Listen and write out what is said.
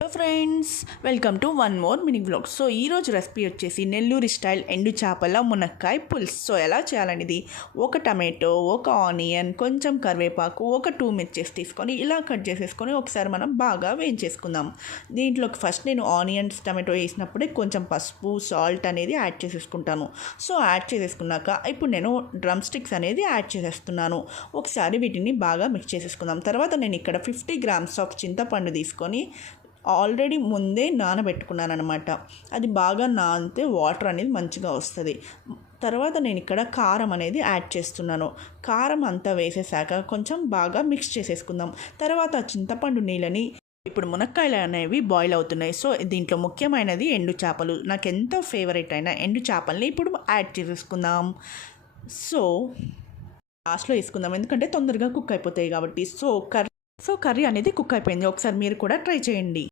Hello friends, welcome to one more mini vlog. So ఈరోజు recipe వచ్చేసి Nellore style ఎండు చేపల మునక్కాయ పులుసు. సో ఎలా చేయాలనేది, ఒక టమాటో, ఒక ఆనియన్, కొంచెం కరివేపాకు, ఒక 2 మిర్చెస్ తీసుకొని ఇలా కట్ చేసేసుకొని ఒకసారి మనం బాగా వేయించేసుకుందాం. దీంట్లోకి ఫస్ట్ నేను ఆనియన్స్, టమాటో వేసినప్పుడే కొంచెం పసుపు, సాల్ట్ అనేది యాడ్ చేసేసుకుంటాను. సో యాడ్ చేసేసుకున్నాక ఇప్పుడు నేను డ్రమ్ స్టిక్స్ అనేది యాడ్ చేసేస్తున్నాను. ఒకసారి వీటిని బాగా మిక్స్ చేసేసుకుందాం. తర్వాత నేను ఇక్కడ 50 గ్రామ్స్ ఆఫ్ చింతపండు తీసుకొని ఆల్రెడీ ముందే నానబెట్టుకున్నాను అనమాట. అది బాగా నానితే వాటర్ అనేది మంచిగా వస్తుంది. తర్వాత నేను ఇక్కడ కారం అనేది యాడ్ చేస్తున్నాను. కారం అంతా వేసేసాక కొంచెం బాగా మిక్స్ చేసేసుకుందాం. తర్వాత చింతపండు నీళ్ళని ఇప్పుడు మునక్కాయలు అనేవి బాయిల్ అవుతున్నాయి. సో దీంట్లో ముఖ్యమైనది ఎండు చేపలు. నాకు ఎంతో ఫేవరెట్ అయిన ఎండు చేపల్ని ఇప్పుడు యాడ్ చేసేసుకుందాం. సో లాస్ట్లో వేసుకుందాం, ఎందుకంటే తొందరగా కుక్ అయిపోతాయి కాబట్టి. సో కర్రీ అనేది కుక్ అయిపోయింది. ఒకసారి మీరు కూడా ట్రై చేయండి.